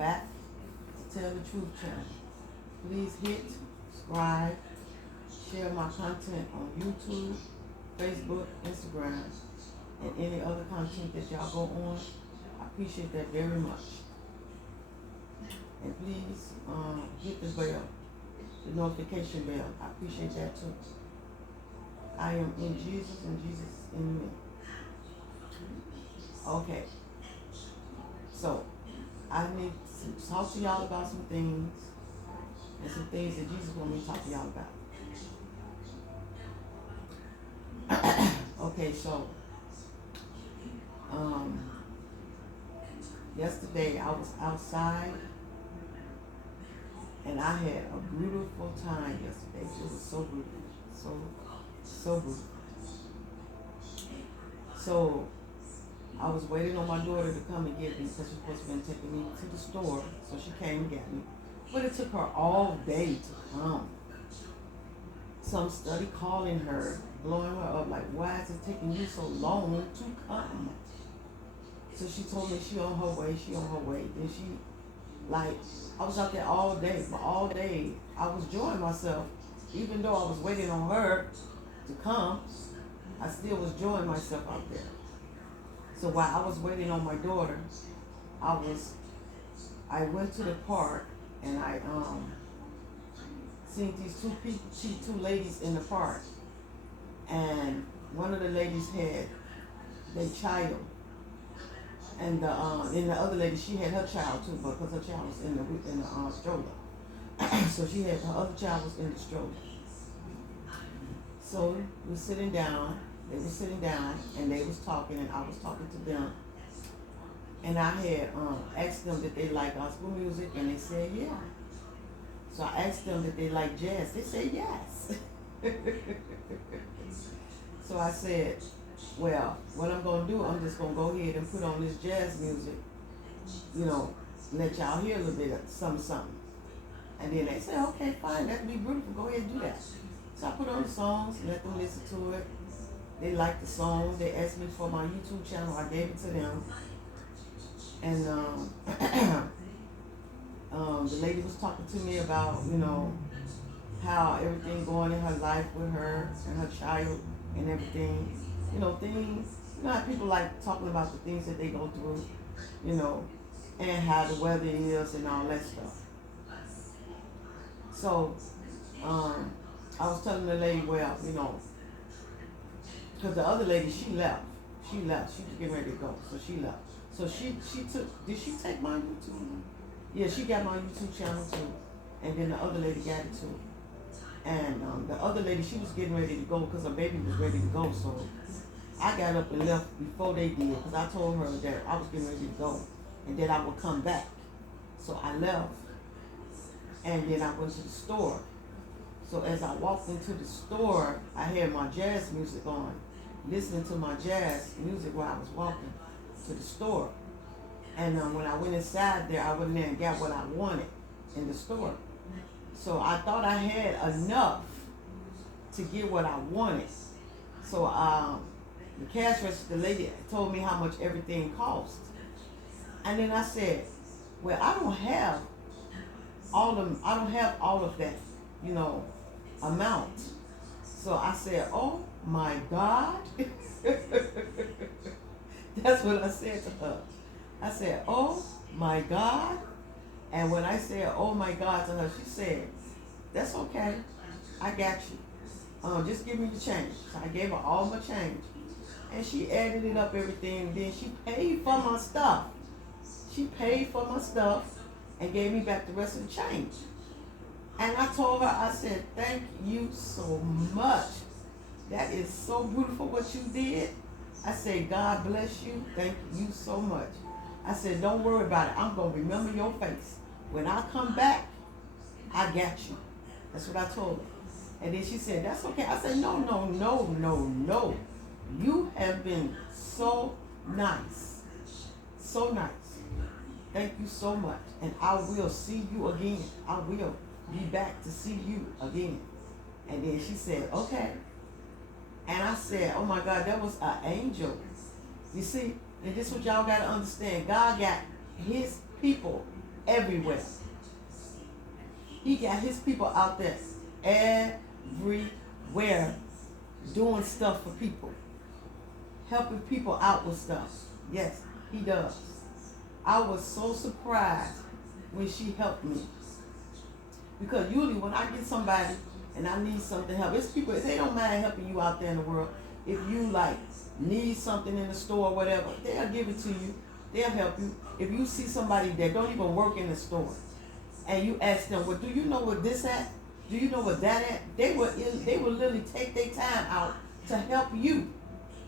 back to Tell the Truth channel. Please hit subscribe, share my content on YouTube, Facebook, Instagram, and any other content that y'all go on. I appreciate that very much. And please hit the bell, the notification bell. I appreciate that too. I am in Jesus and Jesus in me. Okay, so I need to talk to y'all about some things and some things that Jesus wants me to talk to y'all about. Okay, so yesterday I was outside and I had a beautiful time yesterday. It was so beautiful, so beautiful. So I was waiting on my daughter to come and get me because she's supposed to be taking me to the store. So she came and got me. But it took her all day to come. So I'm study calling her, blowing her up, like, why is it taking you so long to come? So she told me she on her way. Then she, like, I was out there all day. But all day, I was enjoying myself. Even though I was waiting on her to come, I still was enjoying myself out there. So while I was waiting on my daughter, I went to the park and I seen these two ladies in the park, and one of the ladies had their child, and the other lady, she had her child too, because her child was in the stroller. So she had her other child was in the stroller. So we were sitting down. They were sitting down and they was talking and I was talking to them. And I had asked them that they like gospel music and they said yeah. So I asked them that they like jazz. They said yes. So I said, well, what I'm going to do, I'm just going to go ahead and put on this jazz music, let y'all hear a little bit of something. And then they said, okay, fine, that'd be beautiful. Go ahead and do that. So I put on the songs, let them listen to it. They liked the song. They asked me for my YouTube channel. I gave it to them. And the lady was talking to me about, how everything going in her life with her and her child and everything. Things, how people like talking about the things that they go through, and how the weather is and all that stuff. So I was telling the lady, well, because the other lady, she left. She was getting ready to go, so she left. So she took, did she take my YouTube? Yeah, she got my YouTube channel too. And then the other lady got it too. And the other lady, she was getting ready to go because her baby was ready to go. So I got up and left before they did because I told her that I was getting ready to go and that I would come back. So I left. And then I went to the store. So as I walked into the store, I had my jazz music on, listening to my jazz music while I was walking to the store. And when I went inside there, I went in there and got what I wanted in the store. So I thought I had enough to get what I wanted. So the cash register lady told me how much everything cost. And then I said, well, I don't have all of that, amount. So I said, oh my God. That's what I said to her. I said, oh my God. And when I said, oh my God to her, she said, that's okay. I got you. Just give me the change. So I gave her all my change. And she added it up, everything. And then she paid for my stuff. She paid for my stuff and gave me back the rest of the change. And I told her, I said, thank you so much. That is so beautiful what you did. I said, God bless you. Thank you so much. I said, don't worry about it. I'm going to remember your face. When I come back, I got you. That's what I told her. And then she said, that's okay. I said, no. You have been so nice. So nice. Thank you so much. And I will see you again. I will be back to see you again. And then she said, okay. And I said, oh my God, that was an angel. You see, and this is what y'all got to understand. God got his people everywhere. He got his people out there everywhere doing stuff for people, helping people out with stuff. Yes, he does. I was so surprised when she helped me. Because usually when I get somebody and I need something help, it's people, they don't mind helping you out there in the world. If you like need something in the store or whatever, they'll give it to you. They'll help you. If you see somebody that don't even work in the store and you ask them, well, do you know what this at? Do you know what that at? They will literally take their time out to help you.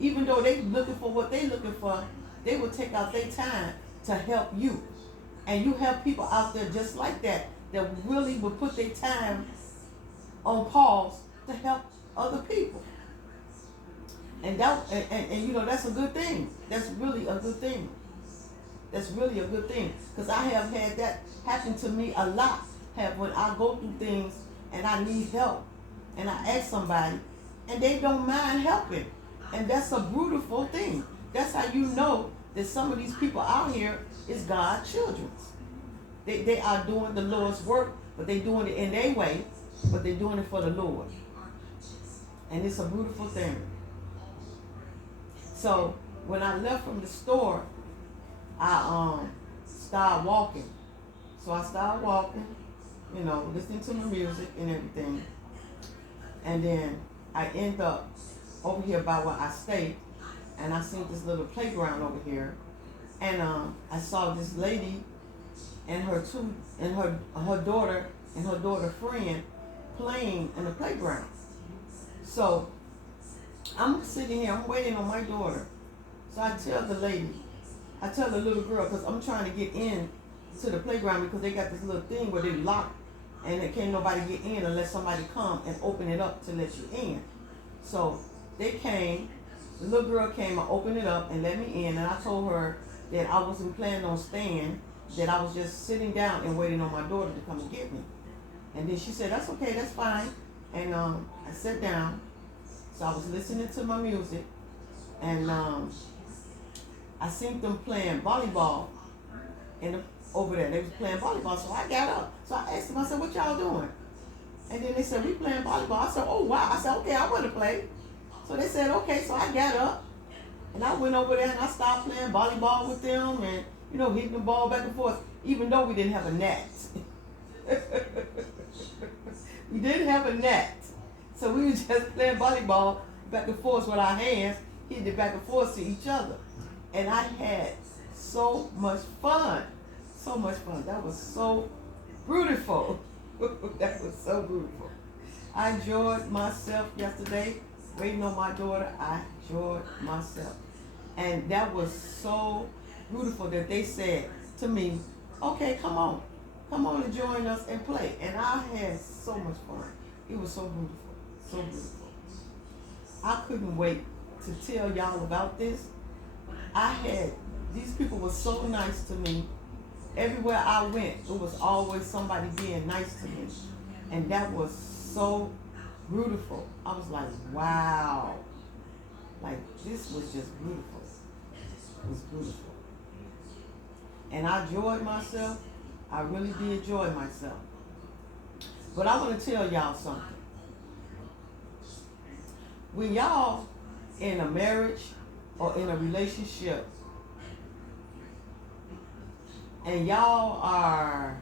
Even though they looking for what they looking for, they will take out their time to help you. And you have people out there just like that really will put their time on pause to help other people. And you know, that's a good thing. That's really a good thing. That's really a good thing. Because I have had that happen to me a lot. When I go through things and I need help and I ask somebody and they don't mind helping. And that's a beautiful thing. That's how you know that some of these people out here is God's children. They are doing the Lord's work, but they're doing it in their way, but they're doing it for the Lord. And it's a beautiful thing. So when I left from the store, I started walking. So I started walking, you know, listening to my music and everything. And then I end up over here by where I stay, and I seen this little playground over here. And I saw this lady and her daughter and her daughter friend playing in the playground. So I'm sitting here, I'm waiting on my daughter. So I tell the little girl, because I'm trying to get in to the playground because they got this little thing where they lock and there can't nobody get in unless somebody come and open it up to let you in. So they came, the little girl came and opened it up and let me in, and I told her that I wasn't planning on staying, that I was just sitting down and waiting on my daughter to come and get me. And then she said, that's okay, that's fine. And I sat down. So I was listening to my music, and I seen them playing volleyball over there. They was playing volleyball, so I got up. So I asked them, I said, what y'all doing? And then they said, we playing volleyball. I said, oh wow. I said, okay, I want to play. So they said, okay. So I got up, and I went over there, and I started playing volleyball with them, and, you know, hitting the ball back and forth, even though we didn't have a net. We didn't have a net. So we were just playing volleyball back and forth with our hands, hitting it back and forth to each other. And I had so much fun. So much fun. That was so beautiful. That was so beautiful. I enjoyed myself yesterday. Waiting on my daughter, I enjoyed myself. And that was so beautiful that they said to me, okay, come on and join us and play. And I had so much fun. It was so beautiful. So beautiful. I couldn't wait to tell y'all about this. These people were so nice to me. Everywhere I went, it was always somebody being nice to me. And that was so beautiful. I was like, wow. Like, this was just beautiful. It was beautiful. And I enjoyed myself. I really did enjoy myself. But I want to tell y'all something. When y'all in a marriage or in a relationship and y'all are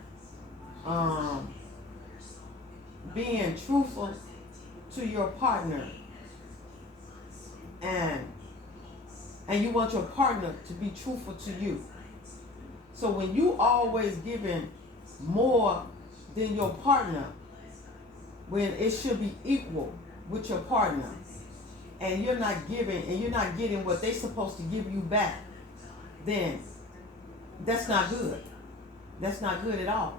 being truthful to your partner, and you want your partner to be truthful to you. So when you always giving more than your partner, when it should be equal with your partner, and you're not giving and you're not getting what they're supposed to give you back, then that's not good. That's not good at all.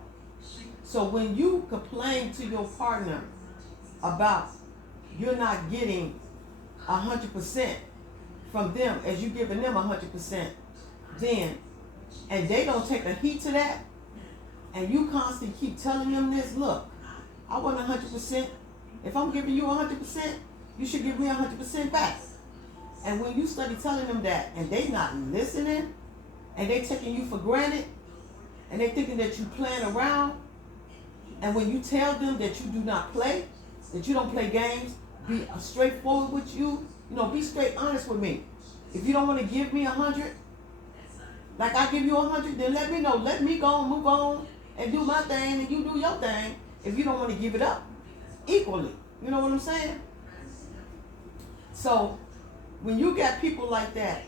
So when you complain to your partner about you're not getting 100% from them as you giving them 100%, then, and they don't take a heed to that, and you constantly keep telling them this, look, I want 100%. If I'm giving you 100%, you should give me 100% back. And when you study telling them that, and they not listening, and they taking you for granted, and they're thinking that you playing around. And when you tell them that you do not play, that you don't play games, be straightforward with you. Be straight honest with me. If you don't want to give me 100, like I give you 100, then let me know. Let me go and move on and do my thing, and you do your thing. If you don't want to give it up equally, you know what I'm saying? So when you got people like that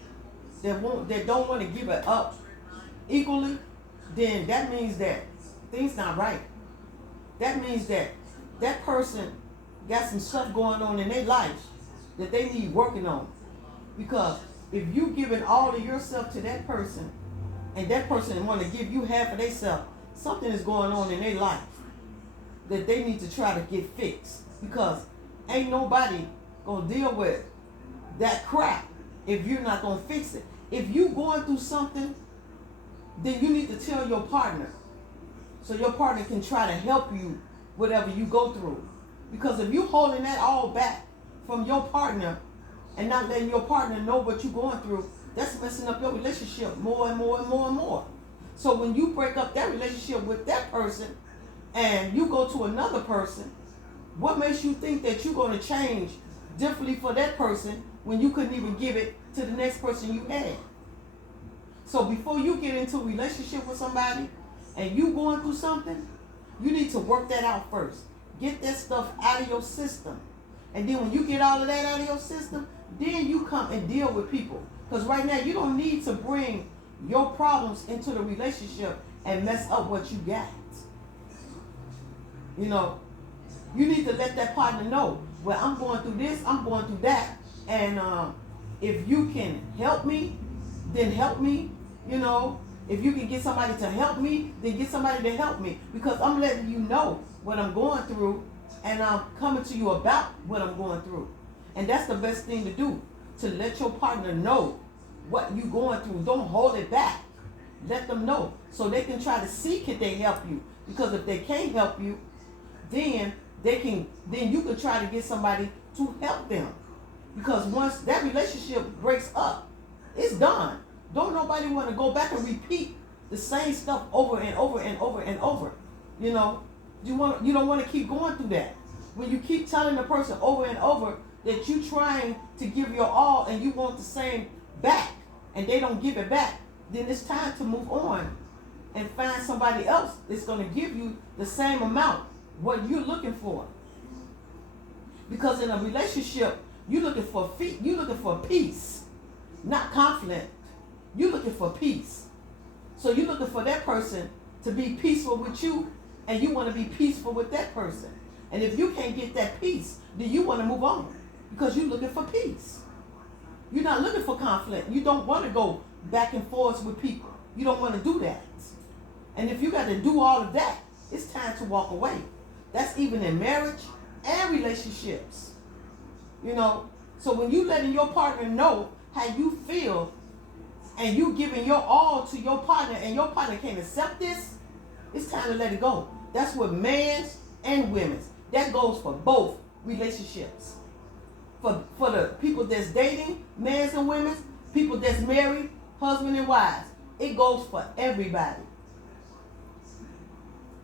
that don't want to give it up equally, then that means that things not right. That means that that person got some stuff going on in their life that they need working on. Because if you giving all of yourself to that person, and that person want to give you half of themselves, something is going on in their life that they need to try to get fixed. Because ain't nobody gonna deal with that crap if you're not gonna fix it. If you going through something, then you need to tell your partner, so your partner can try to help you whatever you go through. Because if you holding that all back from your partner and not letting your partner know what you're going through, that's messing up your relationship more and more and more and more. So when you break up that relationship with that person and you go to another person, what makes you think that you're going to change differently for that person when you couldn't even give it to the next person you had? So before you get into a relationship with somebody and you going through something, you need to work that out first. Get that stuff out of your system. And then when you get all of that out of your system, then you come and deal with people. Because right now you don't need to bring your problems into the relationship and mess up what you got. You need to let that partner know, well, I'm going through this, I'm going through that. And if you can help me, then help me. If you can get somebody to help me, then get somebody to help me. Because I'm letting you know what I'm going through, and I'm coming to you about what I'm going through. And that's the best thing to do, to let your partner know what you're going through. Don't hold it back. Let them know so they can try to see can they help you. Because if they can't help you, then you can try to get somebody to help them. Because once that relationship breaks up, it's done. Don't nobody want to go back and repeat the same stuff over and over and over and over. You don't want to keep going through that. When you keep telling the person over and over that you're trying to give your all and you want the same back, and they don't give it back, then it's time to move on and find somebody else that's going to give you the same amount what you're looking for. Because in a relationship, you're looking for peace, not conflict. You're looking for peace. So you're looking for that person to be peaceful with you, and you want to be peaceful with that person. And if you can't get that peace, then you want to move on because you're looking for peace. You're not looking for conflict. You don't want to go back and forth with people. You don't want to do that. And if you got to do all of that, it's time to walk away. That's even in marriage and relationships. So when you letting your partner know how you feel, and you giving your all to your partner, and your partner can't accept this, it's time to let it go. That's with men's and women's. That goes for both relationships. For the people that's dating, men's and women's, people that's married, husband and wives. It goes for everybody.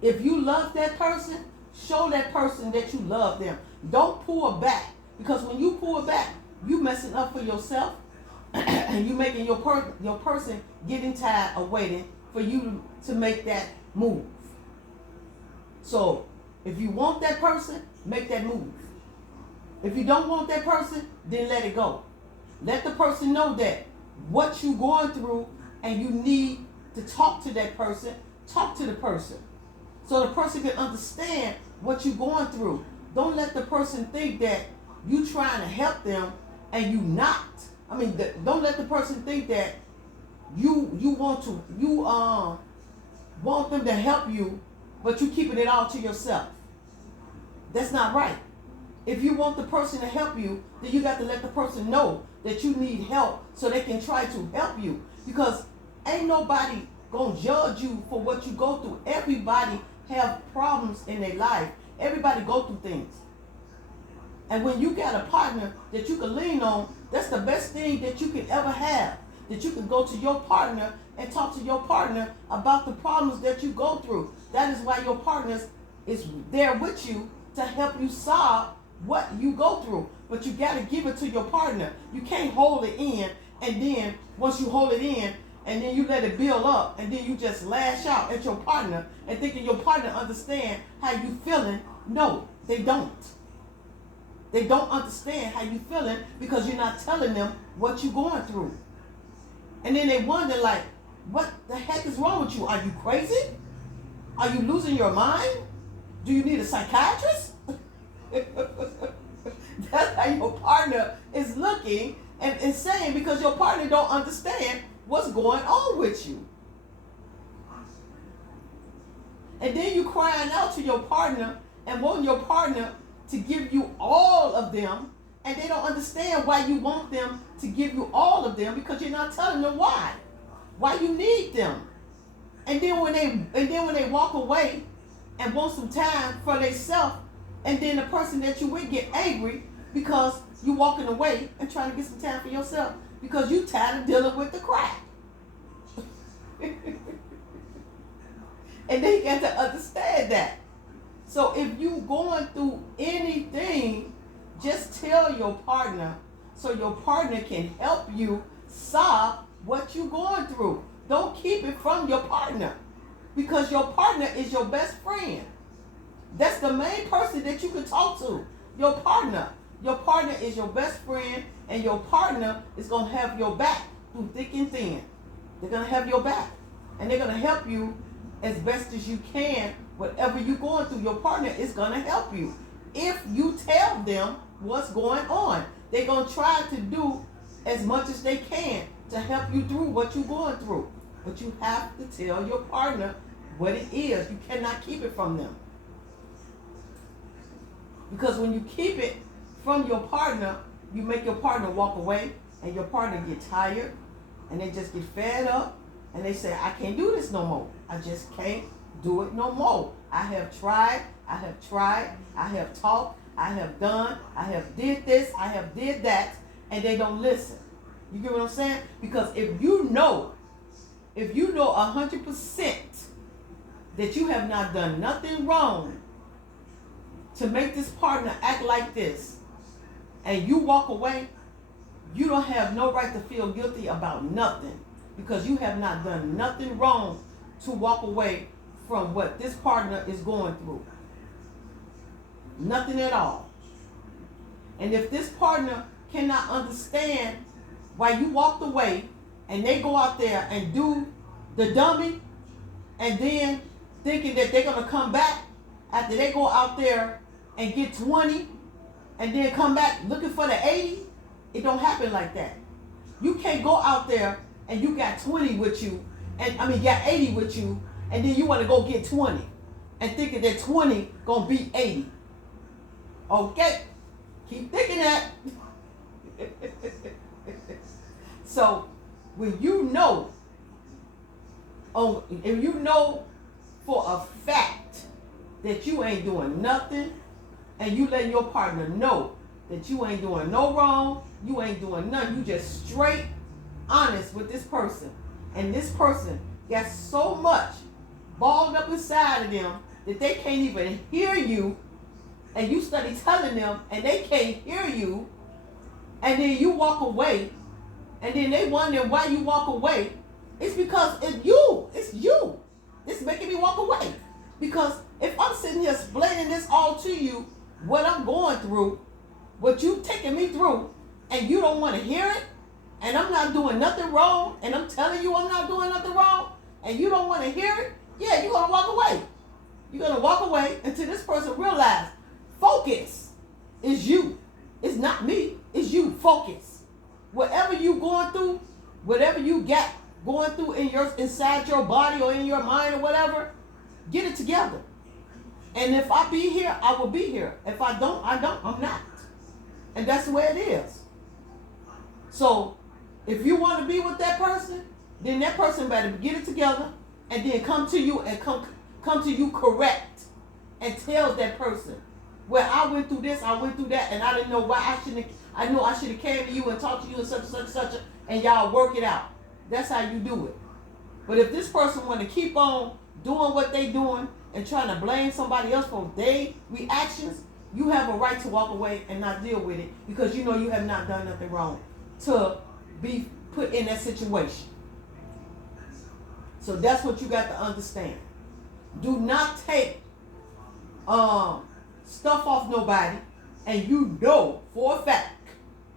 If you love that person, show that person that you love them. Don't pull back. Because when you pull back, you messing up for yourself. And you making your person getting tired of waiting for you to make that move. So if you want that person, make that move. If you don't want that person, then let it go. Let the person know that what you're going through and you need to talk to that person, talk to the person. So the person can understand what you're going through. Don't let the person think that you trying to help them and you not. Don't let the person think that you want them to help you, but you keeping it all to yourself. That's not right. If you want the person to help you, then you got to let the person know that you need help so they can try to help you. Because ain't nobody gonna judge you for what you go through. Everybody have problems in their life. Everybody go through things. And when you got a partner that you can lean on, that's the best thing that you can ever have. That you can go to your partner and talk to your partner about the problems that you go through. That is why your partner is there with you to help you solve what you go through. But you got to give it to your partner. You can't hold it in, and then once you hold it in, and then you let it build up, and then you just lash out at your partner and thinking your partner understand how you feeling. No, they don't. They don't understand how you feeling because you're not telling them what you're going through. And then they wonder, like, what the heck is wrong with you? Are you crazy? Are you losing your mind? Do you need a psychiatrist? That's how your partner is looking and saying, because your partner don't understand what's going on with you. And then you crying out to your partner and wanting your partner to give you all of them, and they don't understand why you want them to give you all of them, because you're not telling them why you need them. And then when they walk away and want some time for themselves, and then the person that you with get angry because you walking away and trying to get some time for yourself because you tired of dealing with the crap. And they got to understand that. So if you going through anything, just tell your partner so your partner can help you solve what you're going through. Don't keep it from your partner, because your partner is your best friend. That's the main person that you can talk to, your partner. Your partner is your best friend, and your partner is going to have your back through thick and thin. They're going to have your back, and they're going to help you as best as you can. Whatever you're going through, your partner is going to help you. If you tell them what's going on, they're going to try to do as much as they can to help you through what you're going through. But you have to tell your partner what it is. You cannot keep it from them. Because when you keep it from your partner, you make your partner walk away, and your partner get tired, and they just get fed up, and they say, I can't do this no more. I just can't do it no more. I have tried, I have talked, I have done, I have did this, I have did that, and they don't listen. You get what I'm saying? Because if you know 100% that you have not done nothing wrong to make this partner act like this, and you walk away, you don't have no right to feel guilty about nothing, because you have not done nothing wrong to walk away from what this partner is going through. Nothing at all. And if this partner cannot understand why you walked away, and they go out there and do the dummy, and then thinking that they're going to come back after they go out there and get 20 and then come back looking for the 80, it don't happen like that. You can't go out there and you got 20 with you, got 80 with you, and then you want to go get 20 and thinking that 20 going to beat 80. Okay? Keep thinking that. So, when if you know for a fact that you ain't doing nothing, and you letting your partner know that you ain't doing no wrong, you ain't doing nothing, you just straight honest with this person, and this person got so much balled up inside of them that they can't even hear you, and you study telling them and they can't hear you, and then you walk away, and then they wonder why you walk away. It's because it's you. It's making me walk away. Because if I'm sitting here explaining this all to you, what I'm going through, what you taking me through, and you don't want to hear it, and I'm not doing nothing wrong, and I'm telling you I'm not doing nothing wrong, and you don't want to hear it, yeah, you're going to walk away. You're going to walk away until this person realizes, focus is you. It's not me. It's you. Focus. Whatever you going through, whatever you got going through inside your body or in your mind or whatever, get it together. And if I be here, I will be here. If I don't, I don't. I'm not. And that's the way it is. So if you want to be with that person, then that person better get it together and then come to you and come to you correct and tell that person, well, I went through this, I went through that, and I didn't know why I know I should have came to you and talked to you and such and such and such, and y'all work it out. That's how you do it. But if this person want to keep on doing what they doing and trying to blame somebody else for their reactions, you have a right to walk away and not deal with it, because you know you have not done nothing wrong to be put in that situation. So that's what you got to understand. Do not take stuff off nobody and you know for a fact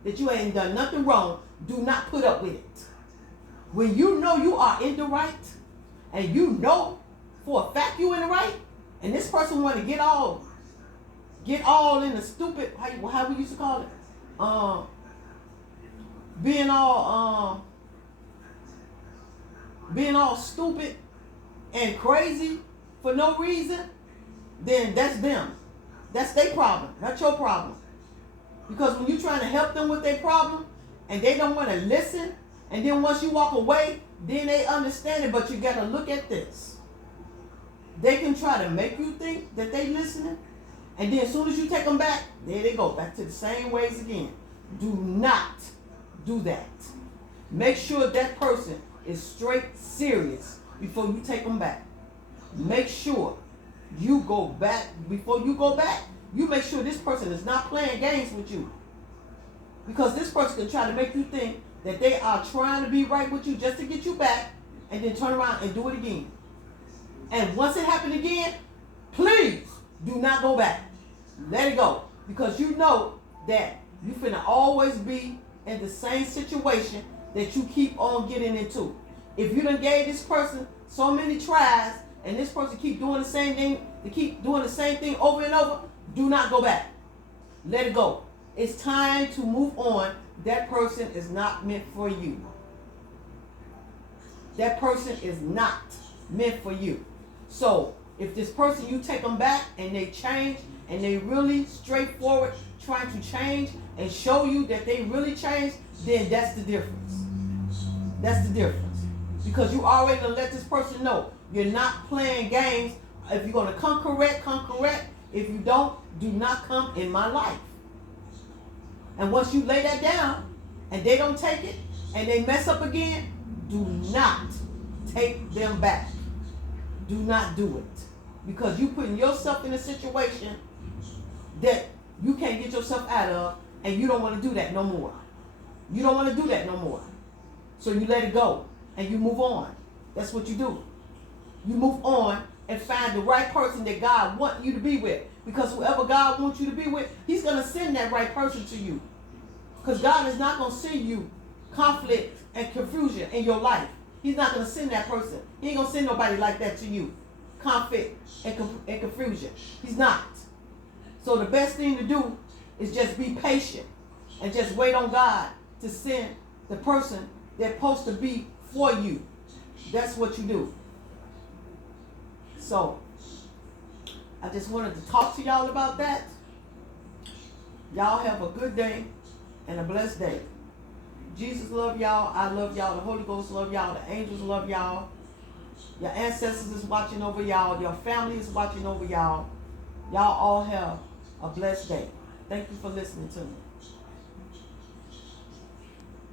that you ain't done nothing wrong. Do not put up with it. When you know you are in the right and you know for a fact you in the right, and this person want to get all in the stupid, how we used to call it, being all stupid and crazy for no reason, then that's them. That's their problem, not your problem. Because when you're trying to help them with their problem and they don't want to listen, and then once you walk away, then they understand it. But you got to look at this. They can try to make you think that they listening, and then as soon as you take them back, there they go, back to the same ways again. Do not do that. Make sure that person is straight serious before you take them back. Make sure you go back. Before you go back, you make sure this person is not playing games with you. Because this person can try to make you think that they are trying to be right with you just to get you back, and then turn around and do it again. And once it happened again, please do not go back. Let it go. Because you know that you finna always be in the same situation that you keep on getting into. If you done gave this person so many tries and this person keep doing the same thing, they keep doing the same thing over and over, do not go back. Let it go. It's time to move on. That person is not meant for you. That person is not meant for you. So if this person, you take them back and they change and they really straightforward trying to change and show you that they really changed, then that's the difference. That's the difference. Because you already gonna let this person know you're not playing games. If you're gonna come correct, come correct. If you don't, do not come in my life. And once you lay that down and they don't take it and they mess up again, do not take them back. Do not do it. Because you putting yourself in a situation that you can't get yourself out of, and you don't want to do that no more. You don't want to do that no more. So you let it go and you move on. That's what you do. You move on and find the right person that God wants you to be with. Because whoever God wants you to be with, He's going to send that right person to you. Because God is not going to send you conflict and confusion in your life. He's not going to send that person. He ain't going to send nobody like that to you. Conflict and confusion. He's not. So the best thing to do is just be patient and just wait on God to send the person that's supposed to be for you. That's what you do. So I just wanted to talk to y'all about that. Y'all have a good day and a blessed day. Jesus love y'all. I love y'all. The Holy Ghost love y'all. The angels love y'all. Your ancestors is watching over y'all. Your family is watching over y'all. Y'all all have a blessed day. Thank you for listening to me.